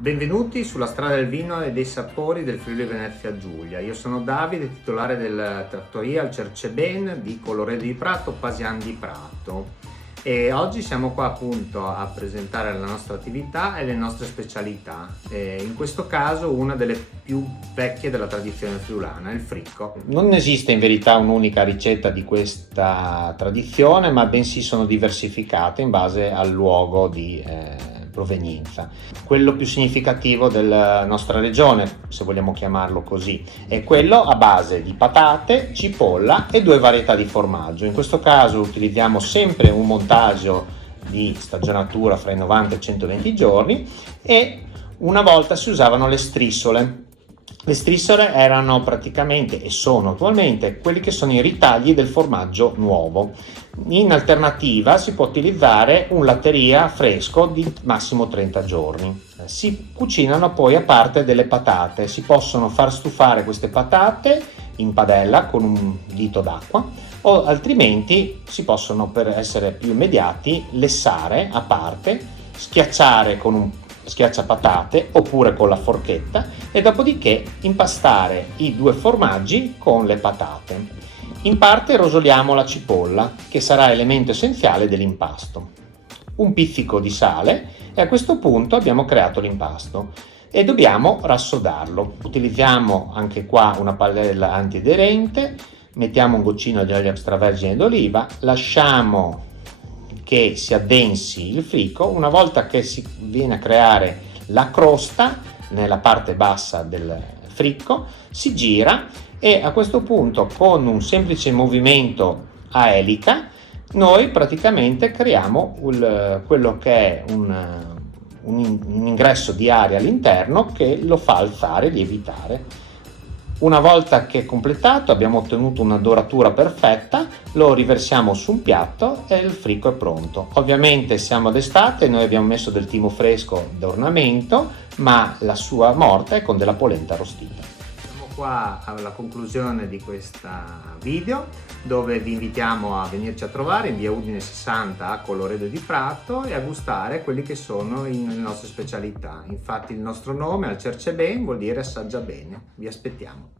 Benvenuti sulla strada del vino e dei sapori del Friuli Venezia Giulia. Io sono Davide, titolare della trattoria al Cerceben di Colloredo di Prato, Pasian di Prato. E oggi siamo qua appunto a presentare la nostra attività e le nostre specialità. In questo caso una delle più vecchie della tradizione friulana, il fricco. Non esiste in verità un'unica ricetta di questa tradizione, ma bensì sono diversificate in base al luogo di provenienza. Quello più significativo della nostra regione, se vogliamo chiamarlo così, è quello a base di patate, cipolla e due varietà di formaggio. In questo caso utilizziamo sempre un montaggio di stagionatura fra i 90 e i 120 giorni e una volta si usavano le strissole. Le strissole erano praticamente, e sono attualmente, quelli che sono i ritagli del formaggio nuovo. In alternativa si può utilizzare un latteria fresco di massimo 30 giorni. Si cucinano poi a parte delle patate, si possono far stufare queste patate in padella con un dito d'acqua o altrimenti si possono, per essere più immediati, lessare a parte, schiacciare con un schiacciapatate oppure con la forchetta e dopodiché impastare i due formaggi con le patate. In parte rosoliamo la cipolla, che sarà elemento essenziale dell'impasto. Un pizzico di sale e a questo punto abbiamo creato l'impasto e dobbiamo rassodarlo. Utilizziamo anche qua una padella antiaderente, mettiamo un goccino di olio extravergine d'oliva, lasciamo che si addensi il fricco. Una volta che si viene a creare la crosta nella parte bassa del fricco, si gira e a questo punto con un semplice movimento a elica noi praticamente creiamo quello che è un ingresso di aria all'interno che lo fa alzare e lievitare. Una volta che è completato, abbiamo ottenuto una doratura perfetta, lo riversiamo su un piatto e il fricco è pronto. Ovviamente siamo d'estate, noi abbiamo messo del timo fresco da ornamento, ma la sua morte è con della polenta arrostita. Siamo qua alla conclusione di questo video, dove vi invitiamo a venirci a trovare in via Udine 60 a Colloredo di Prato e a gustare quelli che sono le nostre specialità. Infatti il nostro nome al Cerceben vuol dire assaggia bene. Vi aspettiamo.